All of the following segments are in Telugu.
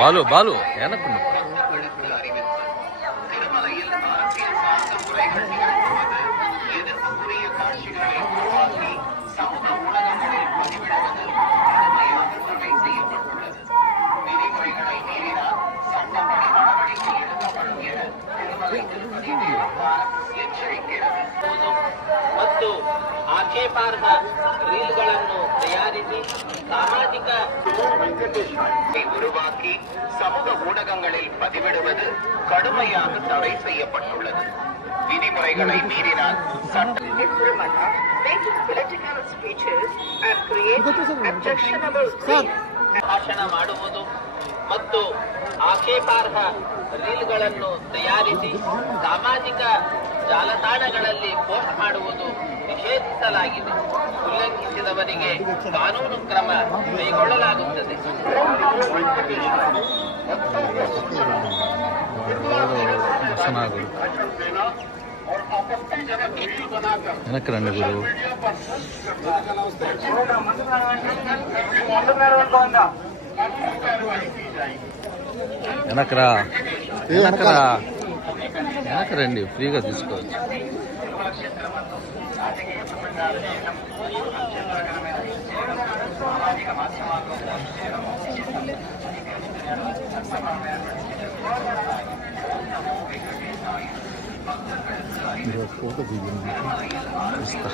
బాలు బాలు వెనక్కు ಮತ್ತು ಆಕ್ಷೇಪಾರ್ಹ ರೀಲ್ಗಳನ್ನು ತಯಾರಿಸಿ ಸಾಮಾಜಿಕ உருவாக்கி சமூக ஊடகங்களில் பதிவிடுவது கடுமையாக தடை செய்யப்பட்டுள்ளது. விதிமுறைகளை மீறினால் ಭಾಷಣ ಮಾಡುವುದು ಮತ್ತು ಆಕ್ಷೇಪಾರ್ಹ ರೀಲ್ಗಳನ್ನು ತಯಾರಿಸಿ ಸಾಮಾಜಿಕ ಜಾಲತಾಣಗಳಲ್ಲಿ ಪೋಸ್ಟ್ ಮಾಡುವುದು ನಿಷೇಧಿಸಲಾಗಿದೆ. ಉಲ್ಲಂಘಿಸಿದವರಿಗೆ ಕಾನೂನು ಕ್ರಮ ಕೈಗೊಳ್ಳಲಾಗುತ್ತದೆ. వెనక్కి రండి గురు. వెనక్రా వెనక్రా వెనక్కి రండి, ఫ్రీగా తీసుకోవచ్చు. ఫోటో ఇస్తా.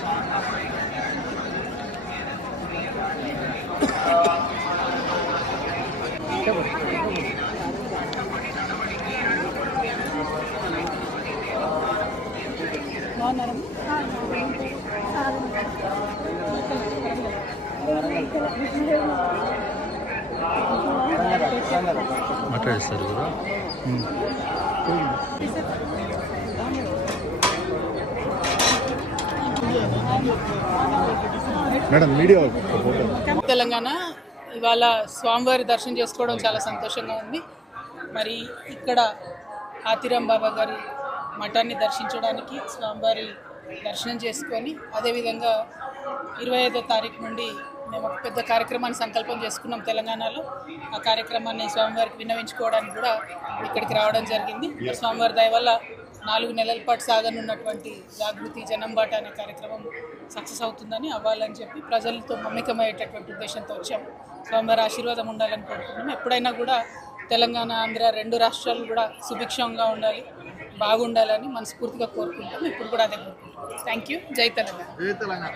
మాట్లాడిస్తారు కదా. మేడం మీడియా తెలంగాణ ఇవాళ స్వామివారి దర్శనం చేసుకోవడం చాలా సంతోషంగా ఉంది. మరి ఇక్కడ ఆతిరాం బాబా గారి మఠాన్ని దర్శించడానికి స్వామివారి దర్శనం చేసుకొని అదేవిధంగా 25వ తారీఖు నుండి మేము ఒక పెద్ద కార్యక్రమాన్ని సంకల్పం చేసుకున్నాం తెలంగాణలో. ఆ కార్యక్రమాన్ని స్వామివారికి విన్నవించుకోవడానికి కూడా ఇక్కడికి రావడం జరిగింది. స్వామివారి దయ వల్ల 4 నెలల పాటు సాగనున్నటువంటి జాగృతి జనంబాట అనే కార్యక్రమం సక్సెస్ అవుతుందని, అవ్వాలని చెప్పి ప్రజలతో మమేకమయ్యేటటువంటి ఉద్దేశంతో వచ్చాము. స్వామివారి ఆశీర్వాదం ఉండాలని కోరుకుంటున్నాము. ఎప్పుడైనా కూడా తెలంగాణ ఆంధ్ర 2 రాష్ట్రాలు కూడా సుభిక్షంగా ఉండాలి, బాగుండాలని మనస్ఫూర్తిగా కోరుకుంటాము. ఇప్పుడు కూడా అదే కోరుకుంటున్నాం. Thank you. జై తెలంగాణ.